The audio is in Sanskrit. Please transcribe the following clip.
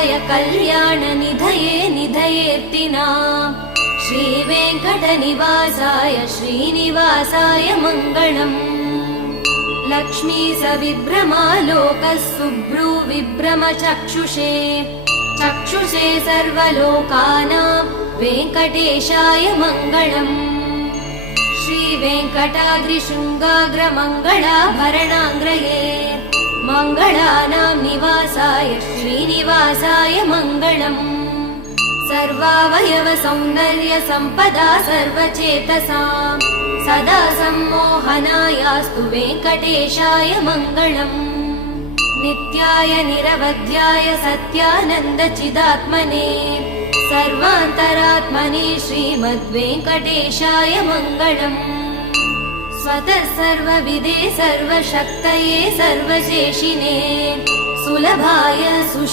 नित्याय कल्याणनिधये निधयेऽर्तिनाम् श्रीवेङ्कटनिवासाय श्रीनिवासाय मङ्गलम्। लक्ष्मी सविभ्रमालोकः सुभ्रूविभ्रमचक्षुषे चक्षुषे सर्वलोकानां वेङ्कटेशाय मङ्गलम्। श्रीवेङ्कटाद्रिशृङ्गाग्रमङ्गलाभरणाङ्ग्रये मङ्गलानां निवासाय श्रीनिवासाय मङ्गलम्। सर्वावयव सौन्दर्य सम्पदा सर्वचेतसां सदा सम्मोहनायास्तु वेङ्कटेशाय मङ्गलम्। नित्याय निरवध्याय सत्यानन्द चिदात्मने सर्वान्तरात्मने श्रीमद्वेङ्कटेशाय मङ्गलम्। स्वतः सर्वविदे सर्वशक्तये सर्वशेषिने सुलभाय सुशि